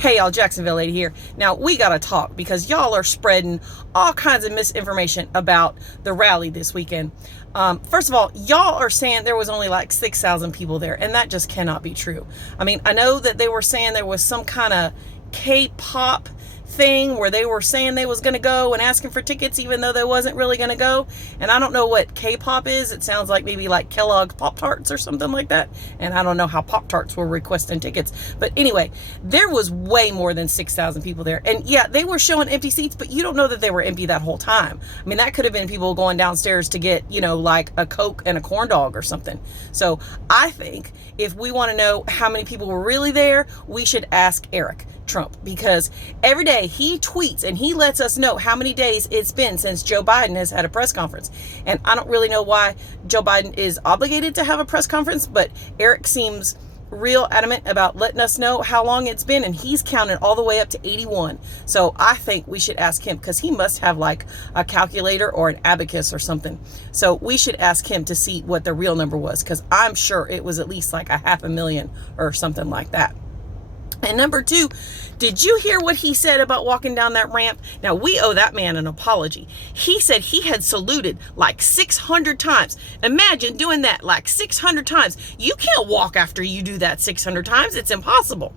Hey y'all, Jacksonville lady here. Now we gotta talk because y'all are spreading all kinds of misinformation about the rally this weekend. First of all, y'all are saying there was only like 6,000 people there, and that just cannot be true. I mean, I know that they were saying there was some kind of K-pop thing where they were saying they was going to go and asking for tickets even though they wasn't really going to go, and I don't know what K-pop is. It sounds like maybe like Kellogg's Pop-Tarts or something like that, and I don't know how Pop-Tarts were requesting tickets, but anyway, there was way more than 6,000 people there, and yeah, they were showing empty seats, but you don't know that they were empty that whole time. I mean, that could have been people going downstairs to get, you know, like a Coke and a corn dog or something. So I think if we want to know how many people were really there, we should ask Eric Trump, because every day he tweets and he lets us know how many days it's been since Joe Biden has had a press conference. And I don't really know why Joe Biden is obligated to have a press conference, but Eric seems real adamant about letting us know how long it's been, and he's counted all the way up to 81. So I think we should ask him, because he must have like a calculator or an abacus or something. So we should ask him to see what the real number was, because I'm sure it was at least like 500,000 or something like that. And number two, did you hear what he said about walking down that ramp? Now, we owe that man an apology. He said he had saluted like 600 times. Imagine doing that like 600 times. You can't walk after you do that 600 times. It's impossible.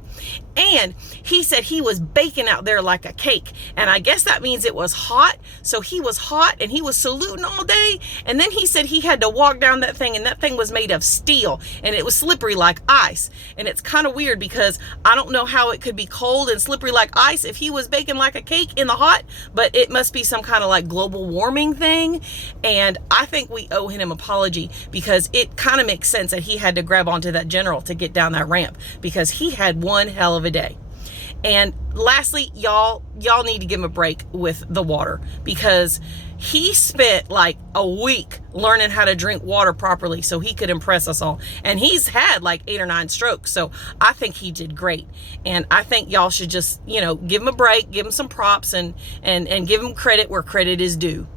And he said he was baking out there like a cake. And I guess that means it was hot. So he was hot and he was saluting all day. And then he said he had to walk down that thing, and that thing was made of steel and it was slippery like ice. And it's kind of weird because I don't know how it could be cold and slippery like ice if he was baking like a cake in the hot, but it must be some kind of like global warming thing. And I think we owe him an apology, because it kind of makes sense that he had to grab onto that general to get down that ramp, because he had one hell of a day. And lastly, y'all need to give him a break with the water, because he spent like a week learning how to drink water properly so he could impress us all. And he's had like 8 or 9 strokes. So I think he did great. And I think y'all should just, you know, give him a break, give him some props, and give him credit where credit is due.